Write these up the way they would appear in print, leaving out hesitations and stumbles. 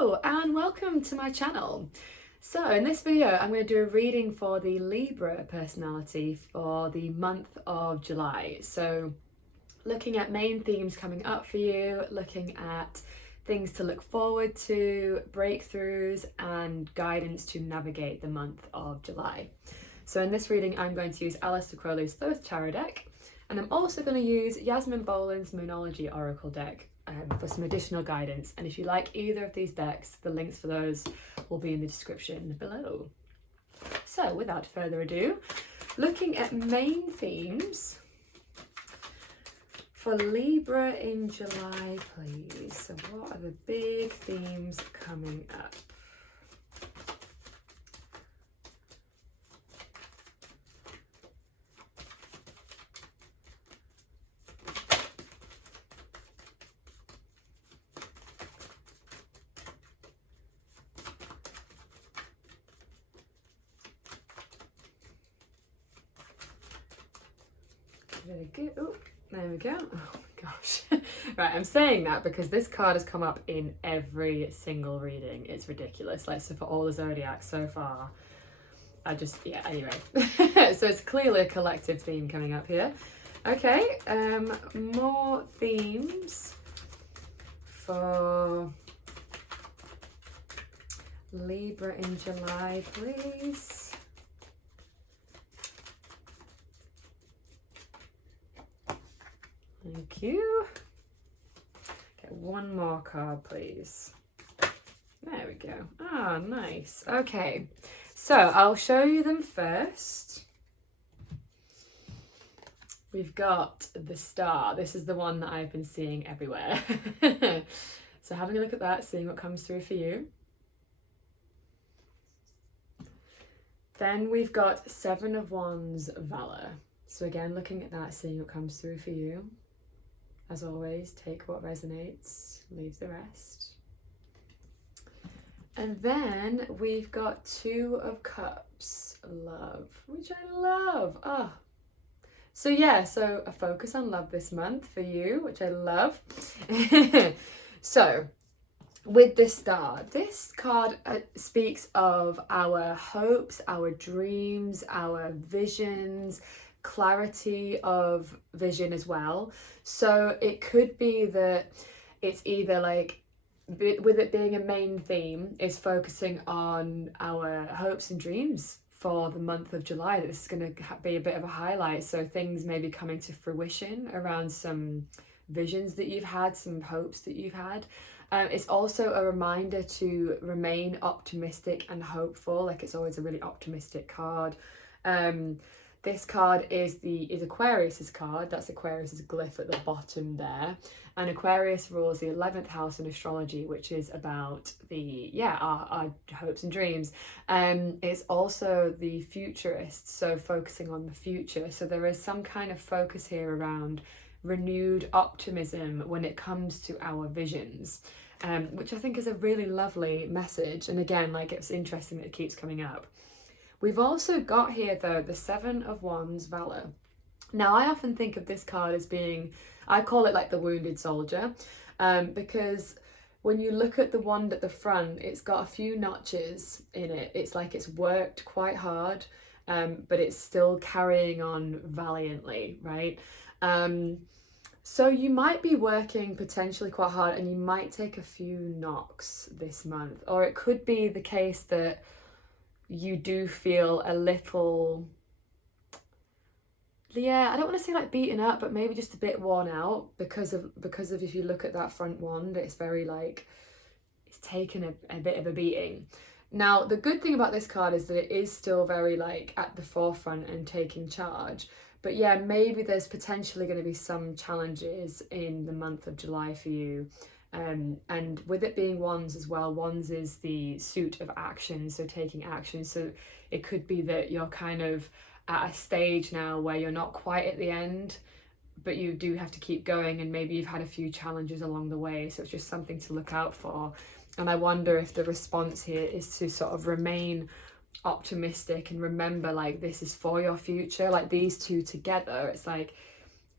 Hello and welcome to my channel. So in this video I'm going to do a reading for the Libra personality for the month of July. So looking at main themes coming up for you, looking at things to look forward to, breakthroughs and guidance to navigate the month of July. So in this reading I'm going to use Aleister Crowley's Thoth Deck, and I'm also going to use Yasmin Boland's Moonology Oracle deck for some additional guidance. And if you like either of these decks, the links for those will be in the description below. So without further ado, looking at main themes for Libra in July, please. So what are the big themes coming up? Very good. Oh, there we go. Oh my gosh. Right, I'm saying that because this card has come up in every single reading. It's ridiculous. Like, so for all the zodiacs so far, anyway. So it's clearly a collective theme coming up here. Okay, more themes for Libra in July, please. Thank you. Get one more card, please. There we go. Ah, nice. Okay, so I'll show you them first. We've got the Star. This is the one that I've been seeing everywhere. So having a look at that, seeing what comes through for you. Then we've got Seven of Wands, Valor. So again, looking at that, seeing what comes through for you. As always, take what resonates, leave the rest. And then we've got Two of Cups, Love, which I love. Ah. So yeah, so a focus on love this month for you, which I love. So with this Star, this card speaks of our hopes, our dreams, our visions, clarity of vision as well. So it could be that it's either like, with it being a main theme, is focusing on our hopes and dreams for the month of July. This is going to be a bit of a highlight. So things may be coming to fruition around some visions that you've had, some hopes that you've had. It's also a reminder to remain optimistic and hopeful. Like, it's always a really optimistic card. This card is Aquarius's card. That's Aquarius's glyph at the bottom there. And Aquarius rules the 11th house in astrology, which is about our hopes and dreams. It's also the futurist, so focusing on the future. So there is some kind of focus here around renewed optimism when it comes to our visions, which I think is a really lovely message. And again, like, it's interesting that it keeps coming up. We've also got here, though, the Seven of Wands, Valor. Now, I often think of this card as being, I call it like the wounded soldier, because when you look at the wand at the front, it's got a few notches in it. It's like it's worked quite hard, but it's still carrying on valiantly, right? So you might be working potentially quite hard and you might take a few knocks this month. Or it could be the case that you do feel a little, I don't want to say like beaten up, but maybe just a bit worn out because of if you look at that front wand, it's very like, it's taken a bit of a beating. Now, the good thing about this card is that it is still very like at the forefront and taking charge. But yeah, maybe there's potentially going to be some challenges in the month of July for you. And with it being wands as well, wands is the suit of action, so taking action. So it could be that you're kind of at a stage now where you're not quite at the end, but you do have to keep going, and maybe you've had a few challenges along the way. So it's just something to look out for. And I wonder if the response here is to sort of remain optimistic and remember, like, this is for your future. Like, these two together, it's like,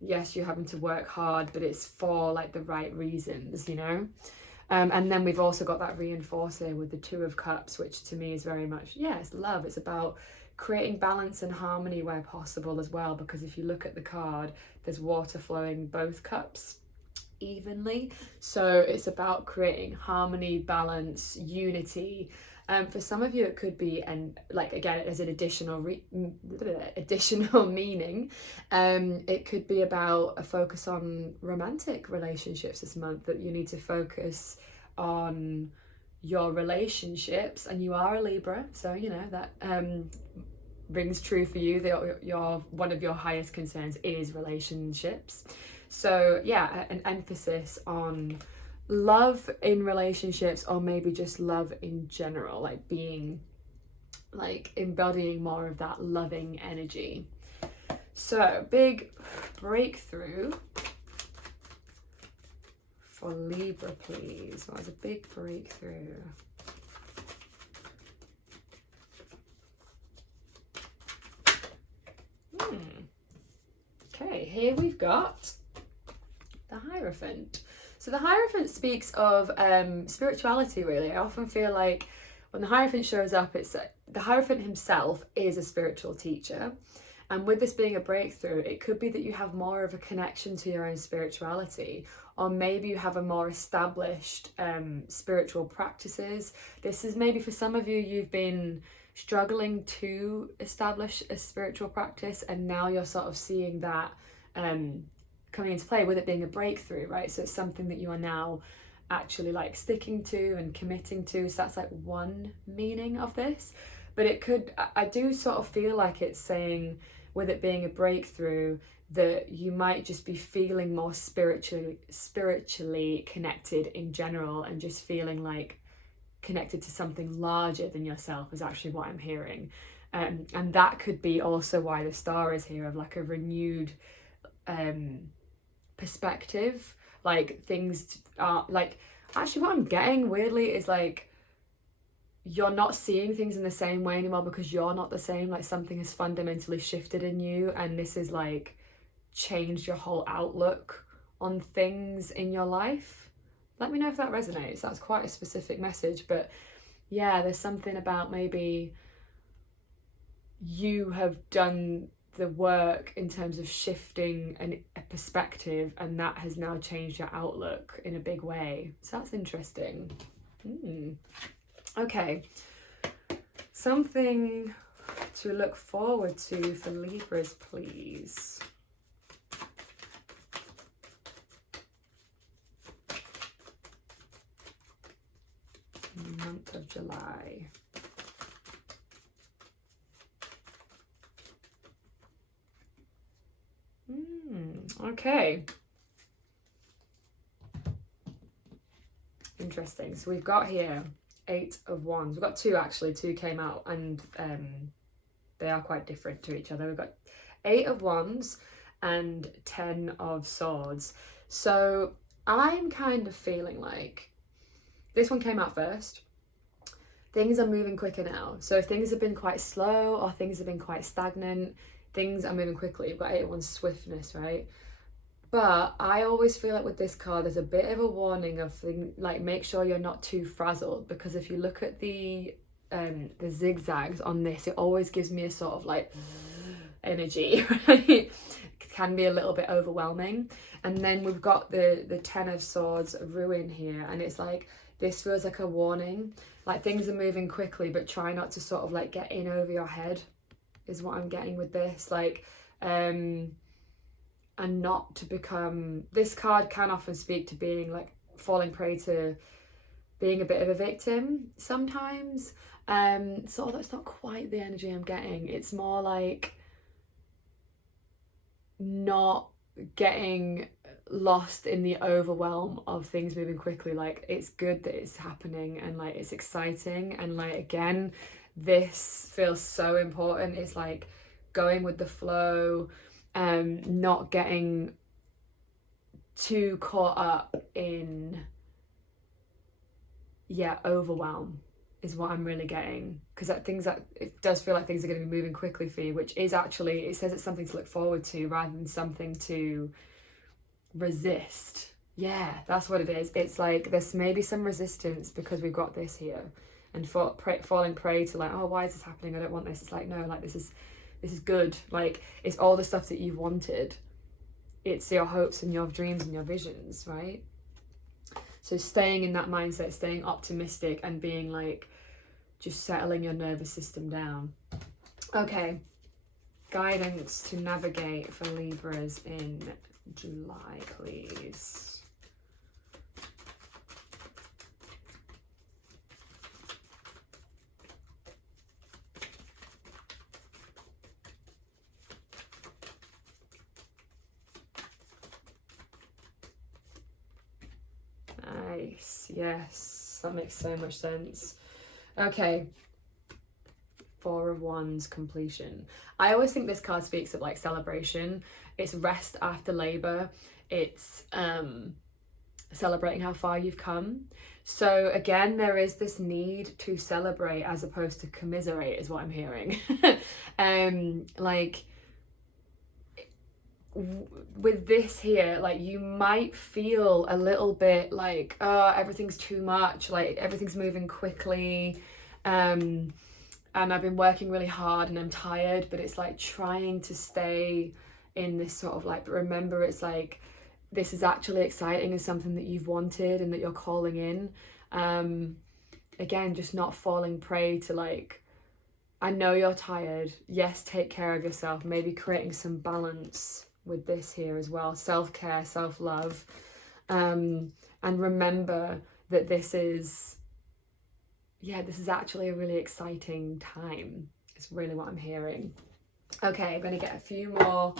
yes, you're having to work hard, but it's for like the right reasons, you know. And then we've also got that reinforcer with the Two of Cups, which to me is very much, yeah, it's love. It's about creating balance and harmony where possible as well, because if you look at the card, there's water flowing both cups evenly. So it's about creating harmony, balance, unity. For some of you it could be, and like again as an additional meaning, it could be about a focus on romantic relationships this month, that you need to focus on your relationships, and you are a Libra, so you know that rings true for you, that your one of your highest concerns is relationships. So yeah, an emphasis on love in relationships, or maybe just love in general, like being, like embodying more of that loving energy. So big breakthrough for Libra, please. What was a big breakthrough? Okay, here we've got the Hierophant. So the Hierophant speaks of spirituality, really. I often feel like when the Hierophant shows up, it's the Hierophant himself is a spiritual teacher. And with this being a breakthrough, it could be that you have more of a connection to your own spirituality, or maybe you have a more established spiritual practices. This is maybe for some of you, you've been struggling to establish a spiritual practice, and now you're sort of seeing that coming into play with it being a breakthrough, right? So it's something that you are now actually like sticking to and committing to. So that's like one meaning of this. But it could, I do sort of feel like it's saying, with it being a breakthrough, that you might just be feeling more spiritually connected in general, and just feeling like connected to something larger than yourself is actually what I'm hearing. And that could be also why the star is here, of like a renewed perspective. Like things are like, actually what I'm getting weirdly is like, you're not seeing things in the same way anymore because you're not the same. Like something has fundamentally shifted in you, and this is like changed your whole outlook on things in your life. Let me know if that resonates. That's quite a specific message, but yeah, there's something about maybe you have done the work in terms of shifting a perspective, and that has now changed your outlook in a big way. So that's interesting. Okay, something to look forward to for Libras, please. Month of July. Okay. Interesting. So we've got here 8 of Wands. We've got 2 actually. 2 came out, and they are quite different to each other. We've got 8 of Wands and 10 of Swords. So I'm kind of feeling like this one came out first. Things are moving quicker now. So if things have been quite slow, or things have been quite stagnant, things are moving quickly. You've got 8 of Wands swiftness, right? But I always feel like with this card, there's a bit of a warning of things, like make sure you're not too frazzled, because if you look at the zigzags on this, it always gives me a sort of like energy, right? It can be a little bit overwhelming. And then we've got the 10 of Swords ruin here, and it's like, this feels like a warning, like things are moving quickly, but try not to sort of like get in over your head, is what I'm getting with this. Like, and not to become, this card can often speak to being like falling prey to being a bit of a victim sometimes. So that's not quite the energy I'm getting. It's more like not getting lost in the overwhelm of things moving quickly. Like, it's good that it's happening, and like it's exciting, and like again, this feels so important. It's like going with the flow, not getting too caught up in overwhelm is what I'm really getting, because it does feel like things are going to be moving quickly for you, which is actually, it says it's something to look forward to rather than something to resist, Yeah, that's what it is. It's like there's maybe some resistance because we've got this here, and falling prey to like, oh, why is this happening? I don't want this. It's like, no, like this is good. Like, it's all the stuff that you've wanted. It's your hopes and your dreams and your visions, right? So staying in that mindset, staying optimistic, and being like, just settling your nervous system down. Okay, guidance to navigate for Libras in July, please. Nice, yes, that makes so much sense. Okay, Four of Wands, completion. I always think this card speaks of like celebration. It's rest after labor. It's celebrating how far you've come. So again, there is this need to celebrate as opposed to commiserate, is what I'm hearing. Like with this here, like you might feel a little bit like, oh, everything's too much, like everything's moving quickly, and I've been working really hard and I'm tired, but it's like trying to stay in this sort of like, remember, it's like this is actually exciting and something that you've wanted and that you're calling in. Again, just not falling prey to like, I know you're tired, yes, take care of yourself, maybe creating some balance with this here as well, self-care, self-love, and remember that this is actually a really exciting time. It's really what I'm hearing. Okay, I'm going to get a few more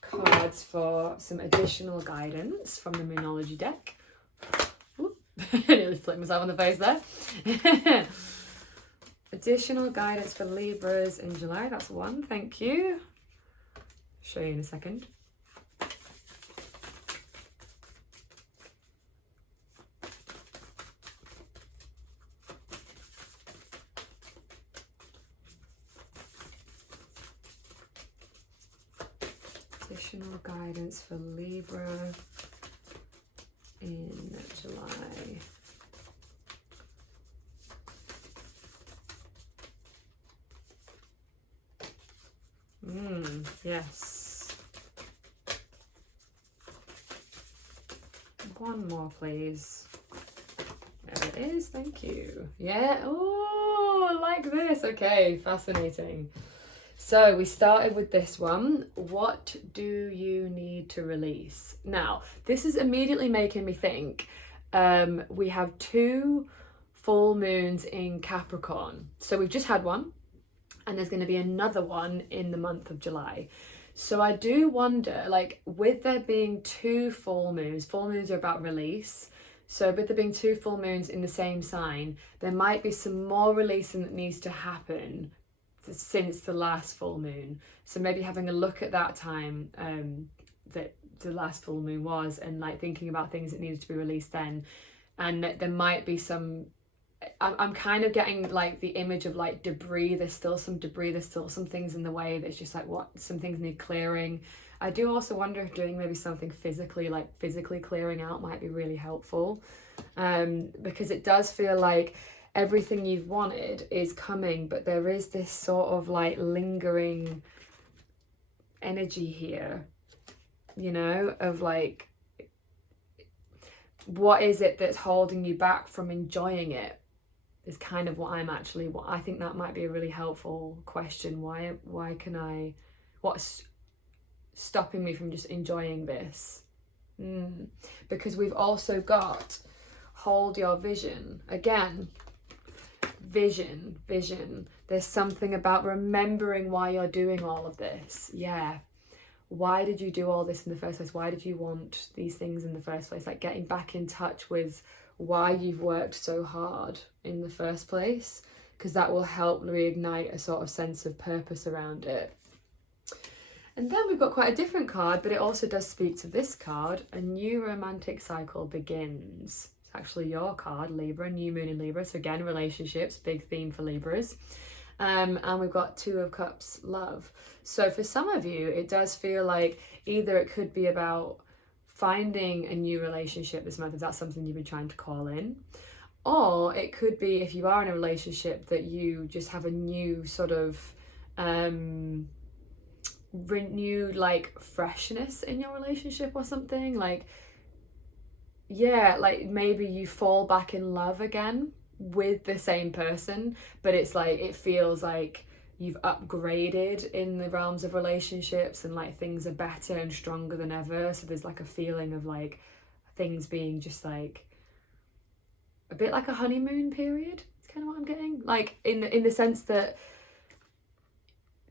cards for some additional guidance from the Moonology deck. I nearly flipped myself on the face there. Additional guidance for Libras in July. That's one. Thank you. Show you in a second. Additional guidance for Libra in July. Yes. One more, please. There it is. Thank you. Yeah. Oh, I like this. Okay, fascinating. So we started with this one. What do you need to release? Now, this is immediately making me think we have 2 full moons in Capricorn. So we've just had one, and there's going to be another one in the month of July. So I do wonder, like, with there being 2 full moons are about release. So with there being 2 full moons in the same sign, there might be some more releasing that needs to happen since the last full moon. So maybe having a look at that time that the last full moon was, and like thinking about things that needed to be released then. And there might be some, I'm kind of getting like the image of like debris. There's still some debris, there's still some things in the way that's just like, what, some things need clearing. I do also wonder if doing maybe something physically clearing out might be really helpful, because it does feel like everything you've wanted is coming, but there is this sort of like lingering energy here, you know, of like, what is it that's holding you back from enjoying it, is kind of what I think that might be a really helpful question. What's stopping me from just enjoying this? Because we've also got hold your vision. Again, vision. There's something about remembering why you're doing all of this. Yeah. Why did you do all this in the first place? Why did you want these things in the first place? Like getting back in touch with why you've worked so hard in the first place, because that will help reignite a sort of sense of purpose around it. And then we've got quite a different card, but it also does speak to this card. A new romantic cycle begins. It's actually your card, Libra, new moon in Libra. So again, relationships, big theme for Libras. And we've got 2 of Cups, love. So for some of you, it does feel like either it could be about finding a new relationship this month, if that's something you've been trying to call in. Or it could be, if you are in a relationship, that you just have a new sort of renewed like freshness in your relationship or something. Like, yeah, like maybe you fall back in love again with the same person, but it's like, it feels like you've upgraded in the realms of relationships, and like things are better and stronger than ever. So there's like a feeling of like things being just like a bit like a honeymoon period. It's kind of what I'm getting, like in the sense that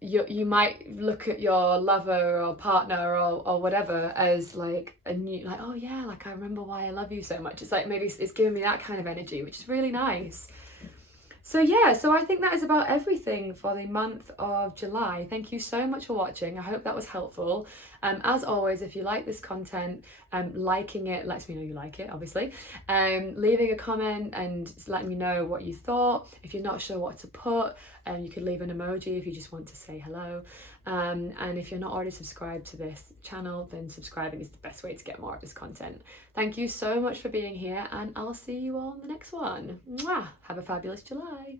you might look at your lover or partner or whatever as like a new, like, oh yeah, like I remember why I love you so much. It's like, maybe it's giving me that kind of energy, which is really nice. So yeah, so I think that is about everything for the month of July. Thank you so much for watching. I hope that was helpful. As always, if you like this content, liking it lets me know you like it, obviously. Leaving a comment and letting me know what you thought. If you're not sure what to put, you could leave an emoji if you just want to say hello. And if you're not already subscribed to this channel, then subscribing is the best way to get more of this content. Thank you so much for being here, and I'll see you all in the next one. Mwah! Have a fabulous July.